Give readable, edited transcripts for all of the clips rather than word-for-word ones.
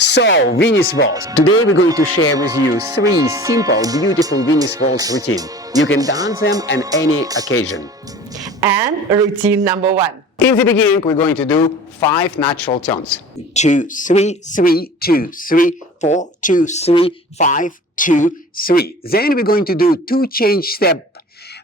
So, Viennese Waltz. Today we're going to share with you 3 simple, beautiful Viennese Waltz routine. You can dance them on any occasion. And routine number 1. In the beginning, we're going to do 5 natural turns. 2, 3, 3, 2, 3, 4, 2, 3, 5, 2, 3. Then we're going to do 2 change step,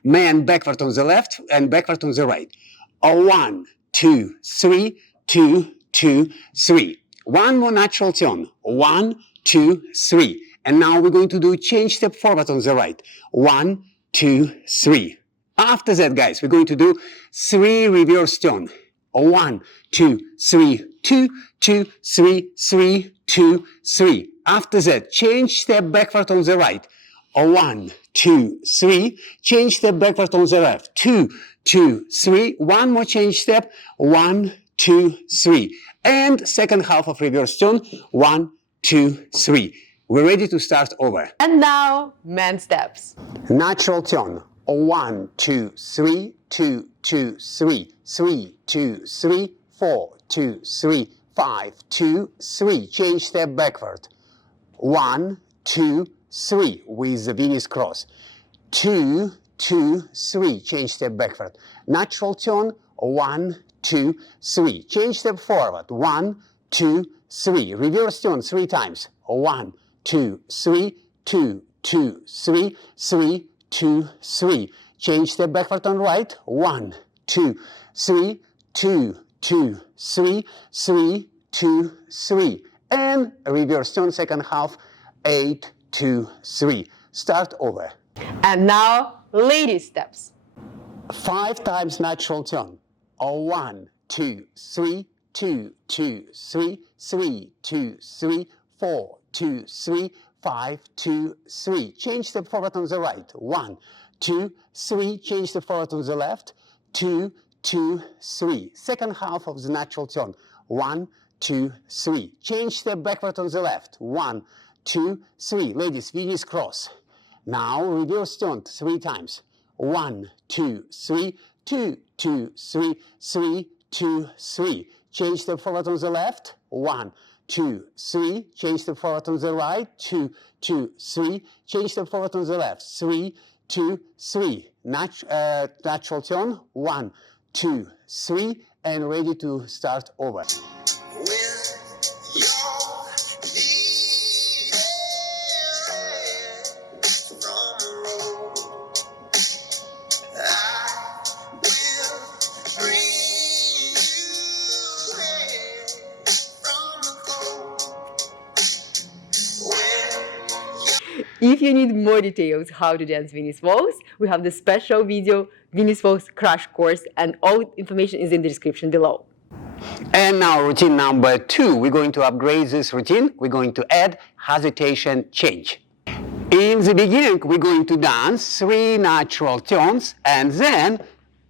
man backward on the left and backward on the right. 1, 2, 3, 2, 2, 3. One more natural turn. 1, 2, 3. And now we're going to do change step forward on the right. 1, 2, 3. After that, guys, we're going to do 3 reverse turn. 1, 2, 3, 2, 2, 3, 3, 2, 3. After that, change step backward on the right. 1, 2, 3. Change step backward on the left. 2, 2, 3. One more change step. 1, 2, 3. And second half of reverse turn. 1, 2, 3. We're ready to start over. And now, man steps. Natural turn. 1, 2, 3, 2, 2, 3, 3, 2, 3, 4, 2, 3, 5, 2, 3. Change step backward. 1, 2, 3 with the Viennese cross. 2, 2, 3. Change step backward. Natural turn. 1, 2, 3. Change step forward. 1, 2, 3. Reverse turn 3 times. 1, 2, 3, 2, 2, 3, 3, 2, 3. Change step backward on right. 1, 2, 3, 2, 2, 3, 3, 2, 3. And reverse turn second half. 8, 2, 3. Start over. And now, lady steps. 5 times natural turn. 1, 2, 3, 2, 2, 3, 3, 2, 3, 4, 2, 3, 5, 2, 3. Change step forward on the right. 1, 2, 3. Change step forward on the left. 2, 2, 3. Second half of the natural turn. 1, 2, 3. Change step backward on the left. 1, 2, 3. Ladies, Viennese cross. Now reverse turn 3 times. 1, 2, 3, 2, 2, 3, 3, 2, 3. Change step forward on the left. 1, 2, 3. Change step forward on the right. 2, 2, 3. Change step forward on the left. 3, 2, 3. Natural turn. 1, 2, 3. And ready to start over. If you need more details how to dance Viennese Waltz, we have the special video Viennese Waltz crash course, and all information is in the description below. And now routine number 2. We're going to upgrade this routine. We're going to add hesitation change. In the beginning, we're going to dance 3 natural turns and then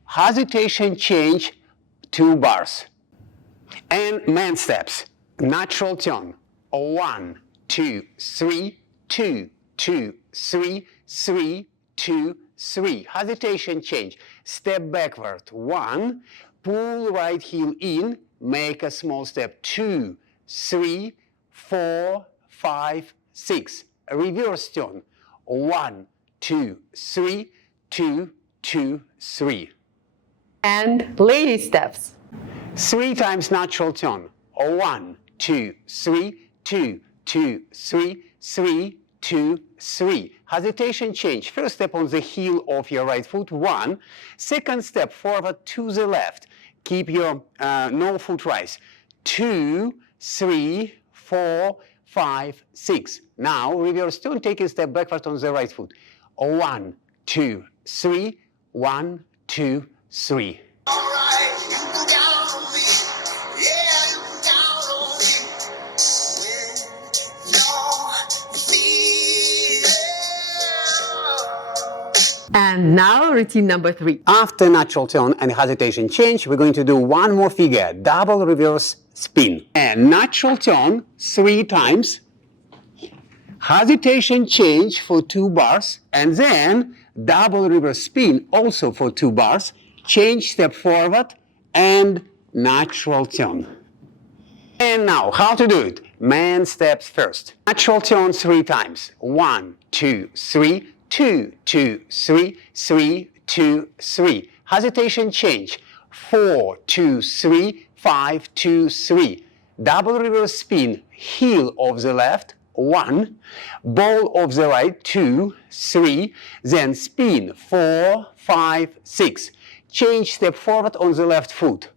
hesitation change 2 bars. And man steps. Natural turn. 1, 2, 3, 2, 2, 3, 3, 2, 3. Hesitation change. Step backward. 1. Pull right heel in. Make a small step. 2, 3, 4, 5, 6. Reverse turn. 1, 2, 3, 2, 2, 3. And lady steps. 3 times natural turn. 1, 2, 3, 2, 2, 3, 3, 2, 3. Hesitation change. First step on the heel of your right foot. 1. Second step forward to the left. Keep your no foot rise. 2, 3, 4, 5, 6. Now reverse turn. Take a step backward on the right foot. 1, 2, 3. 1, 2, 3. And now routine number 3. After natural turn and hesitation change, we're going to do one more figure, double reverse spin. And natural turn 3 times, hesitation change for 2 bars, and then double reverse spin also for 2 bars, change step forward and natural turn. And now, how to do it? Man steps first. Natural turn 3 times. 1, 2, 3, 2, 2, 3, 3, 2, 3. Hesitation change. 4, 2, 3, 5, 2, 3. Double reverse spin. Heel of the left. 1. Ball of the right. 2, 3. Then spin. 4, 5, 6. Change step forward on the left foot.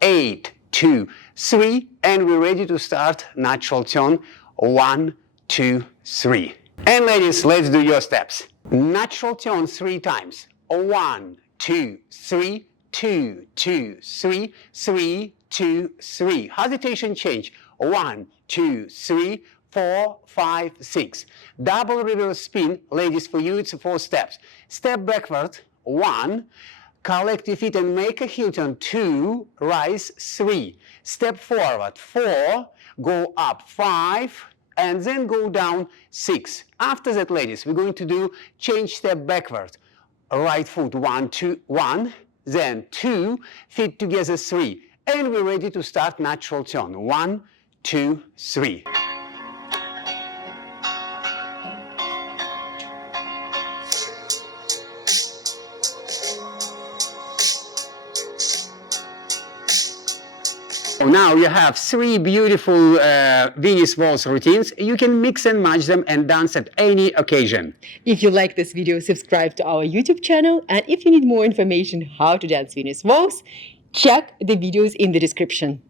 8, 2, 3, and we're ready to start natural turn. 1, 2, 3. And ladies, let's do your steps. Natural turn 3 times. 1, 2, 3, 2, 2, 3, 3, 2, 3. Hesitation change. 1, 2, 3, 4, 5, 6. Double reverse spin. Ladies, for you it's 4 steps. Step backward. 1. Collect your feet and make a heel turn. 2, rise, 3. Step forward, 4, go up, 5, and then go down, 6. After that, ladies, we're going to do change step backward. Right foot, 1, 2, 1, then 2, feet together, 3. And we're ready to start natural turn. 1, 2, 3. Now you have 3 beautiful Viennese Waltz routines. You can mix and match them and dance at any occasion. If you like this video, subscribe to our YouTube channel. And if you need more information how to dance Viennese Waltz, check the videos in the description.